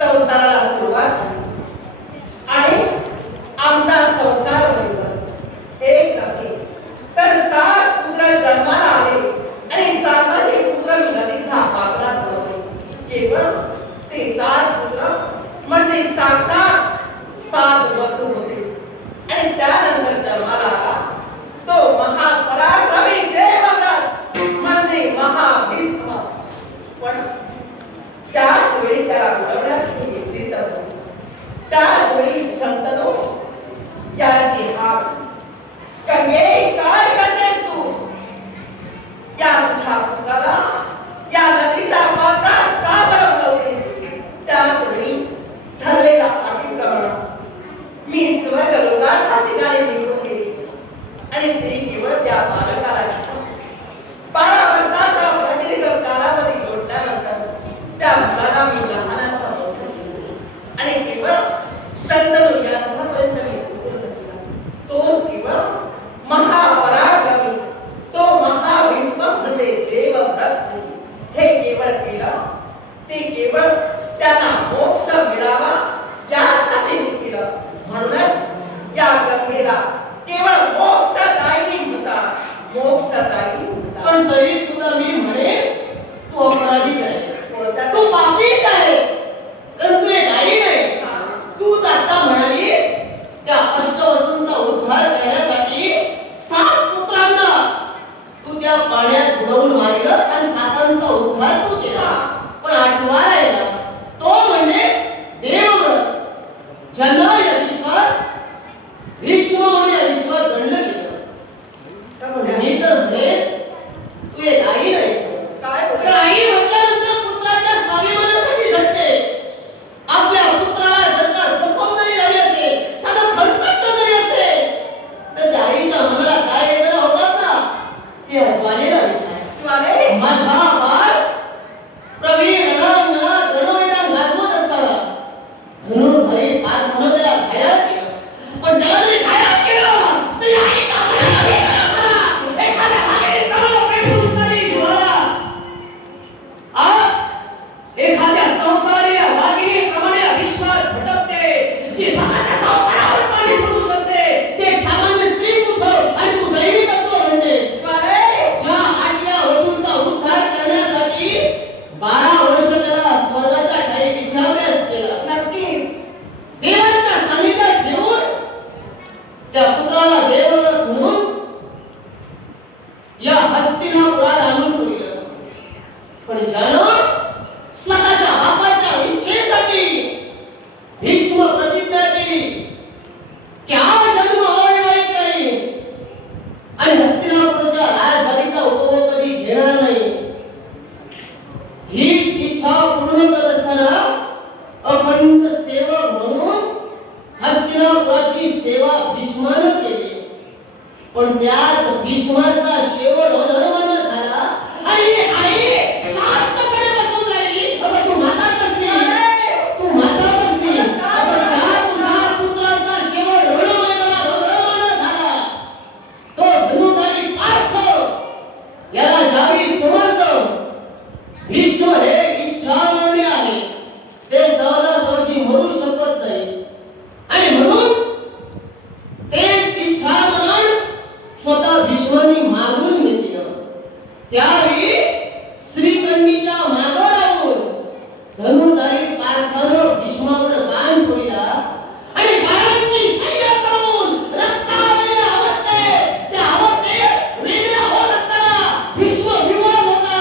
संसाराला सुरुवात झाली आणि आमचा संसार सात वसू होते आणि त्यानंतर जन्माला आला तो महापराक्रमी देवव्रत म्हणजे महाभीष्म. पण त्याच वेळी त्याला उडवण्यासाठी सिद्ध होते. त्यावेळी संतनो याची हाक कंगे काय करतेस तू? या तुझ्या पुत्राला या नदीच्या पात्रात का बरं बुडवतेस? त्यावेळी ठरलेला अटीप्रमाणे मी स्वर्ग लोकाच्या ठिकाणी निघून गेले आणि ते केवळ त्या बालकाला 12 वर्षाचा प्रदीर्घ कालावधी लोटल्यानंतर त्या मुलाला मी लहानाचा मोठा केला आणि केवळ शंतनू यांच्यापर्यंत मी सुपूर्द केला. तोच केवळ महापराक्रमी तो महाभीष्म म्हणजे देवव्रत. हे केवळ केलं ते केवळ त्यांना मोक्ष मिळावा यासाठी मी केलं. म्हणूनच या गंगेला केवळ मोक्षदायी म्हणतात. मोक्षदायी म्हणतात. पण तरी सुद्धा मी म्हणे तू अपराधी आहेस, तू पापीच आहेस. कारण तू एक आई नाही. तूच आता म्हणाली त्या अष्टवसूंचा उद्धार करण्यासाठी 7 पुत्रांना तू त्या पाण्यात बुडवून मारलंस आणि 7 उद्धार तू केला. पण 8वा राहिला तो म्हणजे देवव्रत. ज्यांना या विश्वात भीष्म म्हणून या विश्वात गणलं गेलं. मी तर म्हणे तू एक आई नाही. काय आई म्हटल्यानंतर पुत्राच्या स्वाभिमानासाठी झटते. आपल्या पुत्राला जर का जखम नाही झाली असेल, साधं खरचट जरी असेल, तर त्या आईच्या मनाला काय वेदना होतात ना, ते ज्वालेला विचार. ज्वाले माझा बाळ प्रवीण रणांगणात रणमैदान गाजवत असताना धनुर्धारी पार म्हणून त्याला घायाळ केलं. पण त्याला जरी घायाळ केलं तरी आईचा मनाला वेदना झाला. एखाद्या भागाने प्रभाव पेटून तरी ज्वाला. आज एखाद्या चौकार्य वाघिणीप्रमाणे विश्वात भटकते, जी स्वतःच्या संसारावर पाणी सोडू शकते. ते सामान्य स्त्री कुठं आणि तू दैवी तत्व म्हणतेस. ज्या 8व्या वसूंचा उद्धार करण्यासाठी 12 वर्ष त्याला स्वर्गाच्या ठाई विद्याभ्यास केला. नक्कीच देवाच्या सानिध्यात ठेवून त्या पुत्राला देवव्रत म्हणून या हस्तिनापुरात आणून सोडलं. पण ज्यानं स्वतःच्या बापाच्या इच्छेसाठी भीष्म प्रतिज्ञा केली की हा जन्म अविवाहित राहील आणि हस्तिनापूरच्या राजधानीचा उपभोग कधी घेणार नाही, ही इच्छा पूर्ण करत असताना अखंड सेवक म्हणून हस्तिनापुराची सेवा भीष्मानं केली. पण त्यात भीष्माचा शेवट अधर्मानं झाला आणि आई शांतपणे बसून राहिली. अगं तू माता कसली, तू माता कसली. अगं ज्या तुझ्या पुत्राचा शेवट रणमैदानात अधर्मानं झाला, तो धनुर्धारी पार्थ याला ज्यावेळी समजलं भीष्म हे इच्छामान्य आहे, ते सहजासहजी मरू शकत नाही आणि म्हणून तेच इच्छा मरण स्वतः भीष्मांनी मागून घेतलं. त्यावेळी श्रीकंठीच्या मागं राहून धनुर्धारी पार्थानं भीष्मावर बाण सोडला आणि बाणांची शय्या करून रक्तावलेल्या अवस्थेत, त्या अवस्थेत वेदना होत असताना भीष्म विवळ होता.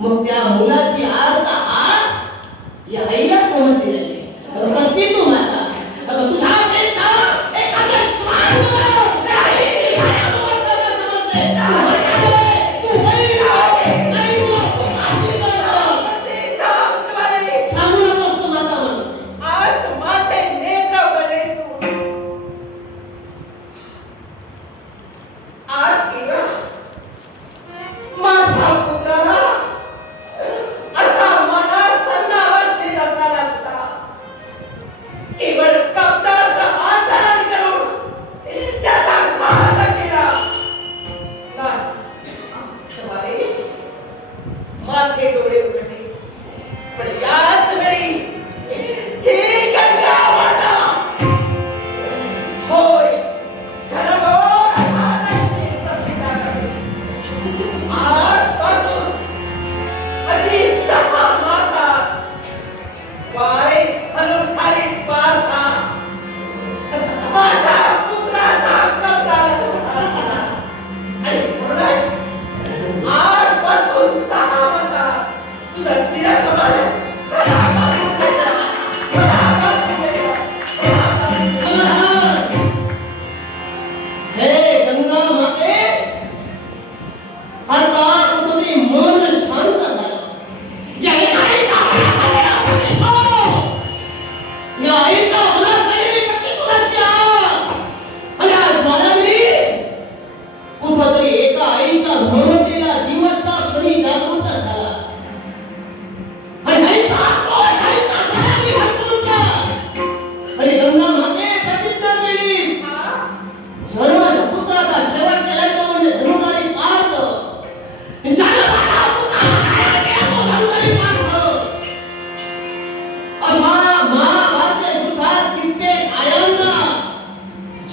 मग त्या मुलाची आर्त हात या आईला समजली. कसली तू माता, अगं तुझ्यापेक्षा एखाद्या श्वान समजते. तू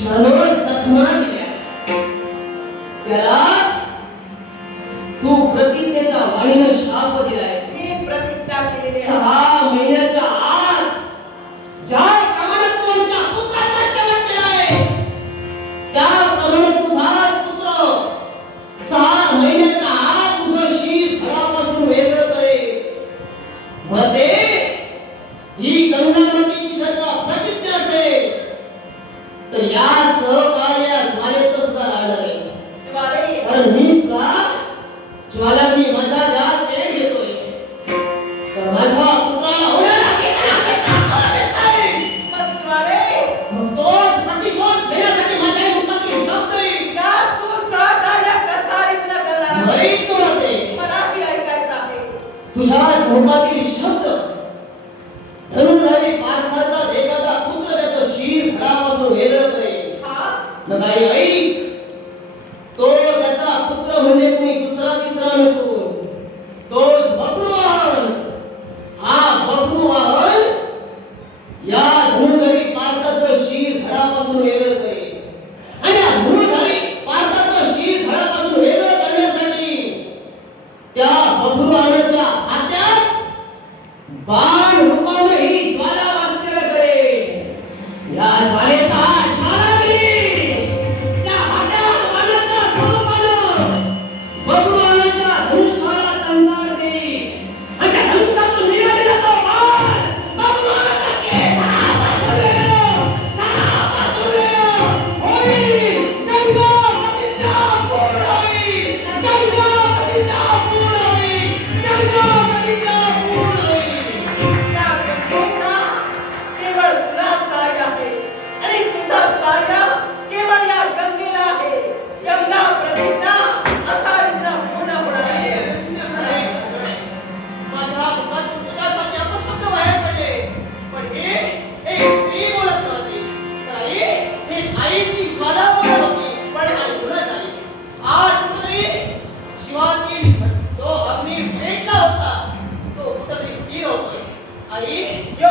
ज्यानं जखमा दिल्या त्यालाच तू प्रतिज्ञेच्या वाणीनं शाप दिलायस. मी प्रतिज्ञा केलेली आहे. 6 महिन्याच्या आत ज्या प्रमाणे तू आमच्या पुत्राचा शेवट केलायस त्याप्रमाणे तुझाच पुत्र 6 महिन्याच्या आत तुझं शीर फळापासून वेगळं करेल. मग ते ही गंगामातेची जर का प्रतिज्ञा असेल तर या सहकार्या ज्वालेचं सुद्धा राहिलं नाही. ज्वाले, कारण मी सुद्धा ज्वालांनी माझ्या ज्यात पेट घेतोय तर माझ्या पुत्राला होणारा मग ज्वाले, मग तोच प्रतिशोध घेण्यासाठी माझ्या मुखातील शब्द येईल. यात तू सहकार्य कसा रीतीनं करणार आहे? माहीत तुला ते मलाही ऐकायचं आहे. तुझ्याच मुखातील शब्द धनुर्धारी पार्थाचा एखादा पुत्र त्याचं शीर फळापासून वेगळं करेल. हा? मग ऐक, तो त्याचा पुत्र म्हणजे कोणी दुसरा तिसरा नसून तोच बब्रुवाहन. हा बब्रुवाहन या धनुर्धारी पार्थाचं शीर फळापासून वेगळं करेल. आणि या धनुर्धारी पार्थाचं शीर फळापासून वेगळं करण्यासाठी त्या बब्रुवाहनाच्या हातात बाण रूपानं ही ज्वाला वास्तव्य करेल. या ज्वालेचा ज्वालाग्नी त्या हातात बाणाच्या स्वरूपानं बब्रुवाहनाच्या धनुष्याला तंगार देईल. आणि त्या धनुष्यातून निघालेला तो बाण बब्रुवाहनाच्या केसापासून होईल. गंगामातीचा पूर्ण होईल. गंगामातीचा पूर्ण होईल. गंगामातीचा पूर्ण होईल. या गंगेचा केवळ तुला सहाय्य आहे आणि तुझं सहाय्य केवळ या गंगेला आहे. गंगा प्रतिज्ञा असा रीतीनं पूर्ण होणार आहे. माझ्या मुखातून तुझ्यासाठी अपशब्द बाहेर पडले पण हे स्त्री बोलत नव्हती तर आई हे आईची ज्वाला बोलत होती. पण आणि पुन्हा झाली आज कुठेतरी शिवातील तो अग्नी पेटला होता तो कुठेतरी स्थिर होतोय. आई यो